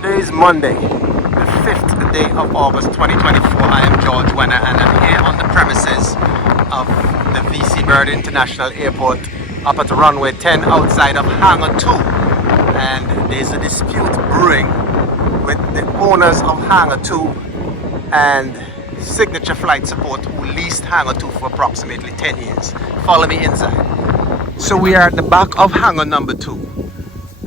Today is Monday, the 5th day of August 2024. I am George Wenner and I'm here on the premises of the VC Bird International Airport up at Runway 10 outside of Hangar 2. And there's a dispute brewing with the owners of Hangar 2 and Signature Flight Support, who leased Hangar 2 for approximately 10 years. Follow me inside. So we are at the back of hangar number 2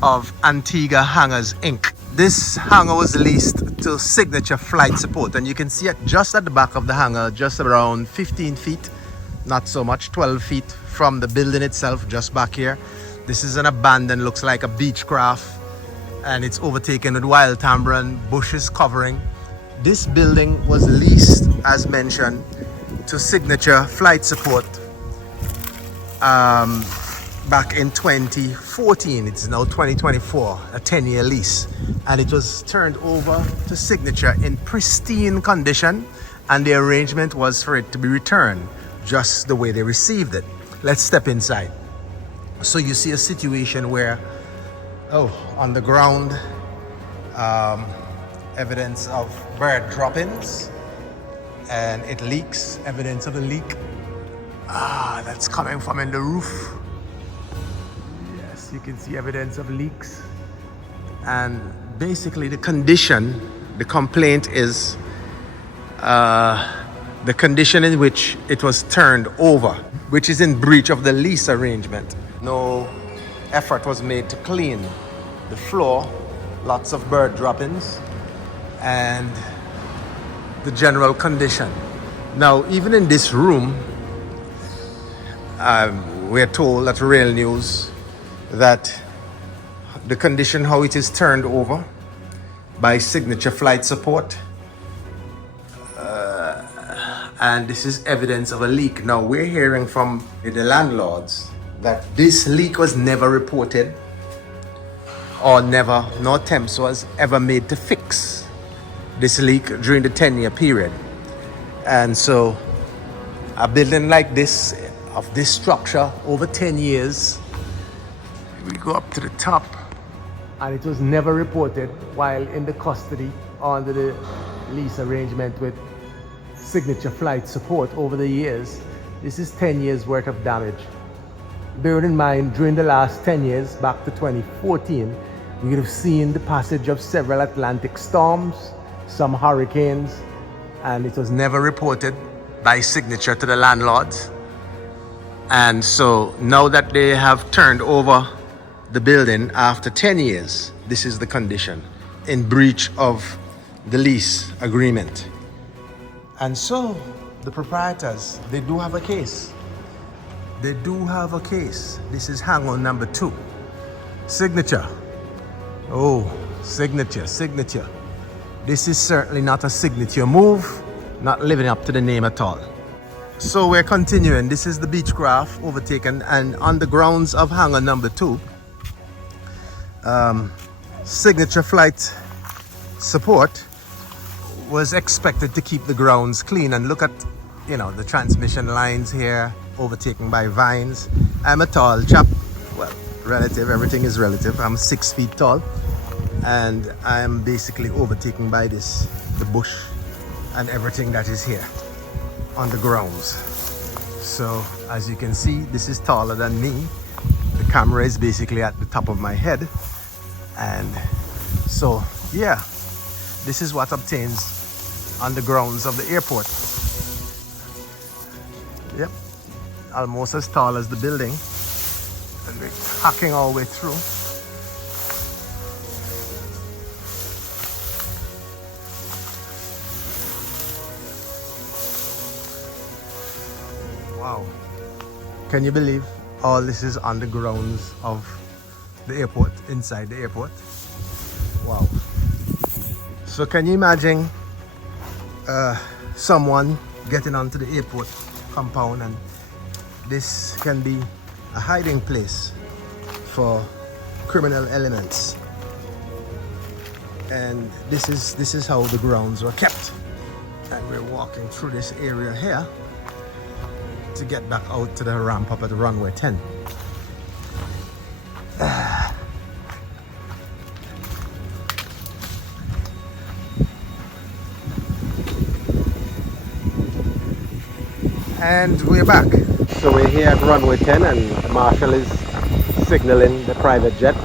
of Antigua Hangers Inc. This hangar was leased to Signature Flight Support, and you can see it just at the back of the hangar, just around 15 feet, not so much, 12 feet from the building itself, just back here. This is an abandoned, looks like a beechcraft, and it's overtaken with wild tamarind bushes covering. This building was leased, as mentioned, to Signature Flight Support back in 2014. It's now 2024, a 10-year lease, and it was turned over to Signature in pristine condition, and the arrangement was for it to be returned just the way they received it. Let's step inside. So you see a situation where, on the ground, evidence of bird droppings, and it leaks, evidence of a leak. That's coming from in the roof. Yes, you can see evidence of leaks. And basically the condition, the complaint is the condition in which it was turned over, which is in breach of the lease arrangement. No effort was made to clean the floor, lots of bird droppings, and the general condition. Now, even in this room, we're told at Real News that the condition how it is turned over by Signature Flight Support, and this is evidence of a leak. Now, we're hearing from the landlords that this leak was never reported, or no attempts was ever made to fix this leak during the 10-year period. And so a building like this, of this structure, over 10 years, we go up to the top, and it was never reported while in the custody under the lease arrangement with Signature Flight Support over the years. This is 10 years worth of damage. Bearing in mind, during the last 10 years, back to 2014, we would have seen the passage of several Atlantic storms, some hurricanes, and it was never reported by Signature to the landlords. And so now that they have turned over the building after 10 years, this is the condition, in breach of the lease agreement. And so the proprietors, they do have a case. They do have a case. This is hangar number 2. Signature. Signature. This is certainly not a Signature move, not living up to the name at all. So we're continuing. This is the Beechcraft overtaken, and on the grounds of hangar number 2, Signature Flight Support was expected to keep the grounds clean. And look at, the transmission lines here, overtaken by vines. I'm a tall chap, well, relative, everything is relative. I'm 6 feet tall, and I'm basically overtaken by the bush and everything that is here on the grounds. So as you can see, this is taller than me. The camera is basically at the top of my head, and so yeah, this is what obtains on the grounds of the airport. Yep, almost as tall as the building, and we're hacking our way through. Wow, can you believe all this is on the grounds of the airport, inside the airport? Wow. So can you imagine someone getting onto the airport compound, and this can be a hiding place for criminal elements? And this is how the grounds were kept. And we're walking through this area here to get back out to the ramp up at Runway 10. And we're back. So we're here at runway 10 and the marshal is signaling the private jet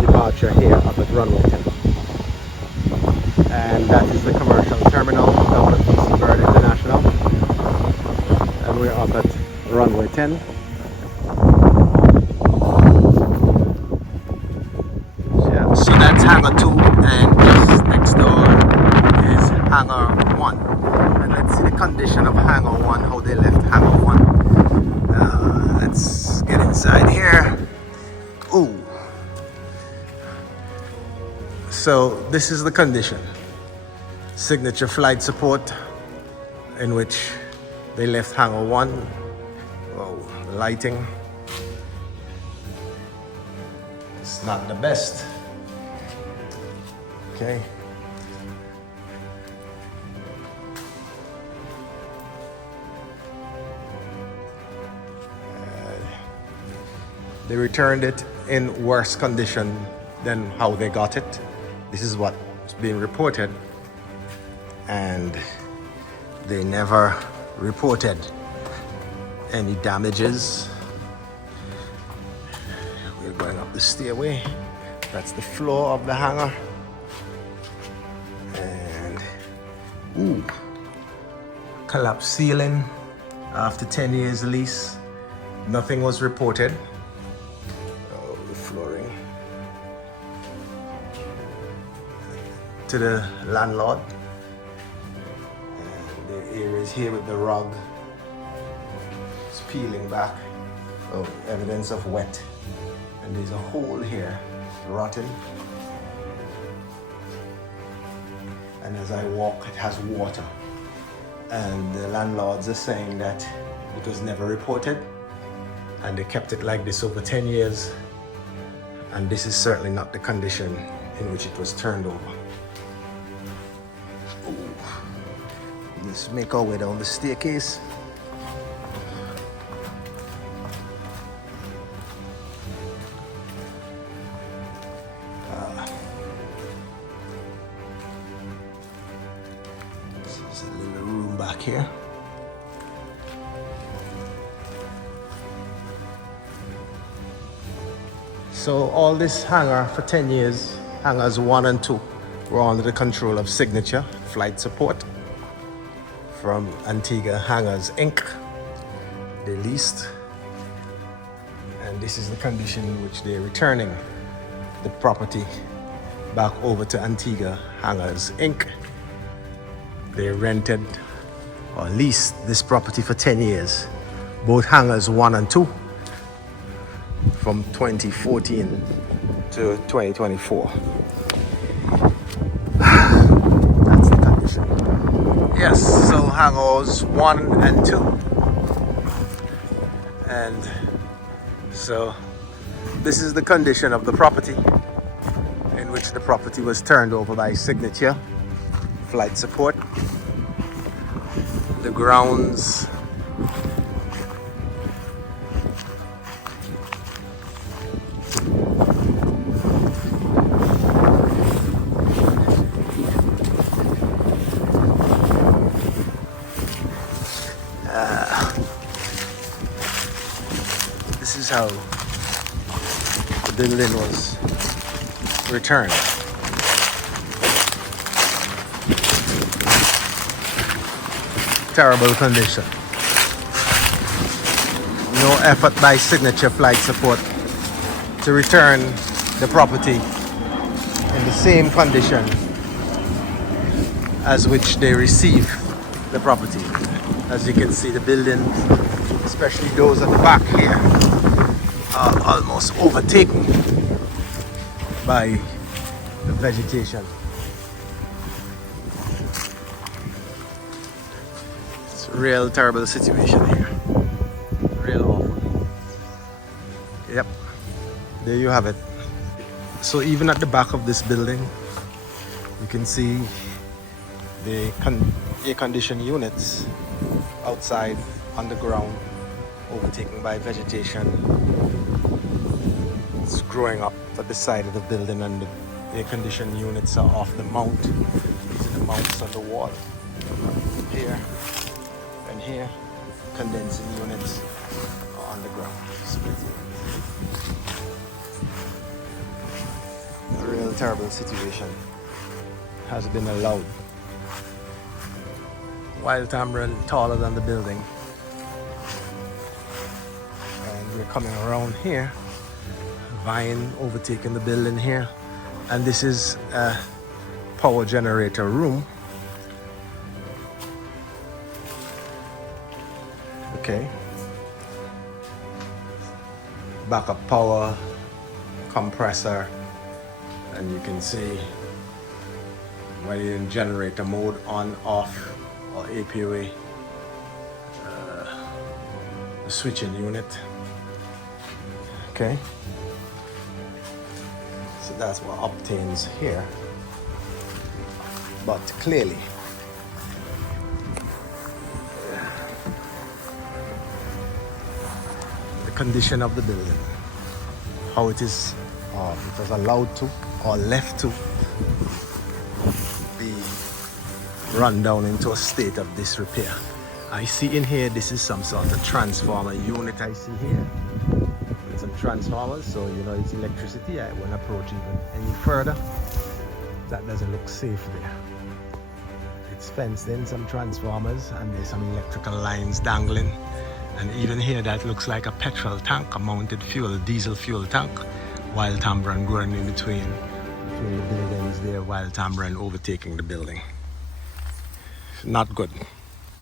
departure here up at runway 10. And that is the commercial terminal down at DC Bird International. And we're up at runway 10. Yeah, so that's hangar 2 and just next door is hangar 1. And let's see the condition of hangar 1, how they left hangar 1. Let's get inside here. Ooh. So this is the condition. Signature flight support in which they left hangar 1. Oh, the lighting. It's not the best. Okay. They returned it in worse condition than how they got it. This is what's being reported. And they never reported any damages. We're going up the stairway. That's the floor of the hangar. And, ooh, collapsed ceiling after 10 years lease. Nothing was reported. Flooring to the landlord, and the areas here with the rug is peeling back. Oh, evidence of wet, and there's a hole here, rotten, and as I walk it has water, and the landlords are saying that it was never reported and they kept it like this over 10 years. And this is certainly not the condition in which it was turned over. Ooh. Let's make our way down the staircase. There's a little room back here. So all this hangar for 10 years, hangars 1 and 2, were under the control of Signature Flight Support from Antigua Hangers Inc. They leased, and this is the condition in which they're returning the property back over to Antigua Hangers Inc. They rented or leased this property for 10 years, both hangars 1 and 2. From 2014 to 2024. That's the condition. Yes, so hangars 1 and 2. And so this is the condition of the property in which the property was turned over by Signature Flight Support. The grounds this is how the building was returned. Terrible condition. No effort by Signature Flight Support to return the property in the same condition as which they received the property. As you can see, the buildings, especially those at the back here, are almost overtaken by the vegetation. It's a real terrible situation here. Real awful. Yep, there you have it. So even at the back of this building, you can see the air conditioned units outside on the ground, overtaken by vegetation. It's growing up at the side of the building, and the air conditioned units are off the mount. These are the mounts on the wall, here and here, condensing units are on the ground. Split. A real terrible situation has been allowed. Wild tamarind taller than the building. And we're coming around here. Vine overtaking the building here. And this is a power generator room. Okay. Backup power, compressor, and you can see when you're in generator mode, on, off, or APOA, the switching unit. Okay. So that's what obtains here. But clearly, the condition of the building, how it is, it was allowed to or left to be run down into a state of disrepair. I see in here, this is some sort of transformer unit I see here. With some transformers, so you know it's electricity. I won't approach even any further. That doesn't look safe there. It's fenced in, some transformers, and there's some electrical lines dangling. And even here, that looks like a petrol tank, a mounted fuel, diesel fuel tank. Wild tamarind growing in between the buildings there, wild tamarind overtaking the building. Not good.